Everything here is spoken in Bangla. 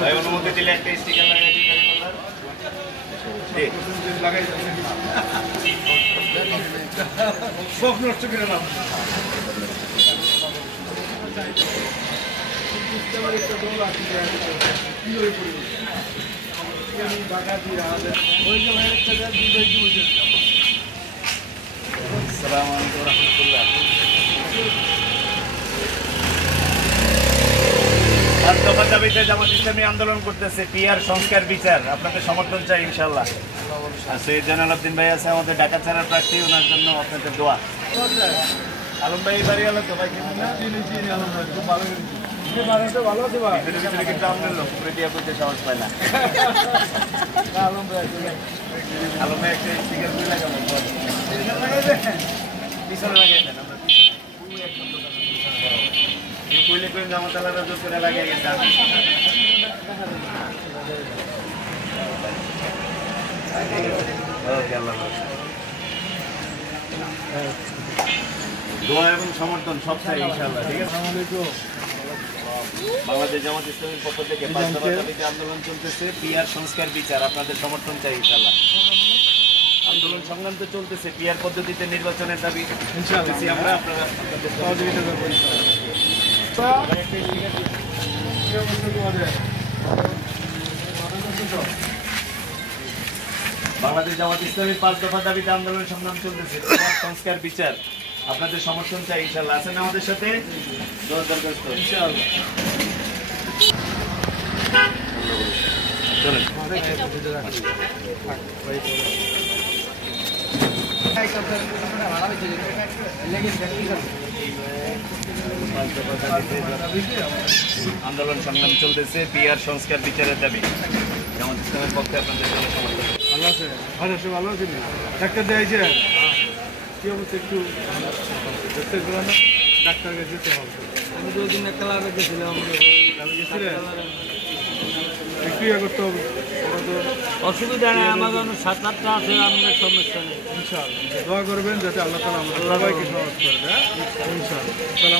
ভাই অনুমতি দিলে একটা স্টিকার লাগাই দিতে পারি সব নষ্ট করে নাম আসসালামু আলাইকুম রহমতুল্লাহ। দাবিতে জামাত ইসলামী আন্দোলন করতেছে, পিআর সংস্কার বিচার, আপনাদের সমর্থন চাই ইনশাআল্লাহ। আর সৈয়দ জানাল আব্দিন ভাই আছে আমাদের ঢাকা ছাড়ার প্রার্থী, ওনার জন্য আপনাদের দোয়া। আলম ভাই বাড়ি গেল তো ভাই, আলম ভাই খুব ভালো ভিতরে কিন্তু আমাদের লোক দিয়ে করতে সাহস পায় না। আলম ভাই একটা স্টিকার দিয়ে লাগাবো, পিছনে লাগাই দেন, আমরা কইলে কইলে জামাত আলাদা জোর করে লাগিয়ে গেছে। দোয়া এবং সমর্থন সব চাই ইনশাআল্লাহ, ঠিক আছে। বাংলাদেশ জামাত ইসলামীর পক্ষ থেকে 5 দফা দাবিতে আন্দোলন চলতেছে, পিআর সংস্কার বিচার, আপনাদের সমর্থন চাই ইনশাআল্লাহ। আন্দোলন সংগ্রাম তো চলতেছে, পিআর পদ্ধতিতে নির্বাচনের দাবি ইনশাআল্লাহ আমরা আপনাদের সহযোগিতা করবো ইনশাআল্লাহ। বাংলাদেশ জামাত ইসলামীর 5 দফা দাবিতে আন্দোলন সংগ্রাম চলতেছে, সংস্কার বিচার, আপনাদের সমর্থন চাই ইনশাআল্লাহ। আছেন আমাদের সাথে ইনশাআল্লাহ। চলেন আন্দোলন সংগ্রাম চলতেছে, পিআর সংস্কার বিচারের দাবি, জামাত ইসলামের পক্ষে আপনাদের জন্য সমর্থন। ভালো আছে, ভালো আছে, ডাক্তার দেখাইছে কি অবস্থা? একটু দেখতে গেলাম না, ডাক্তার কাছে যেতে হবে। আমি 2 দিন ক্লাবে গেছিলাম, একটু ইয়ে করতে হবে। অসুবিধা নেই, আমার 7-8টা আছে, আমাদের সমস্যা নেই। ইনশাআল্লাহ দোয়া করবেন যাতে আল্লাহ তাআলা আমাদের সবাইকে সহজ করে দেয় ইনশাআল্লাহ।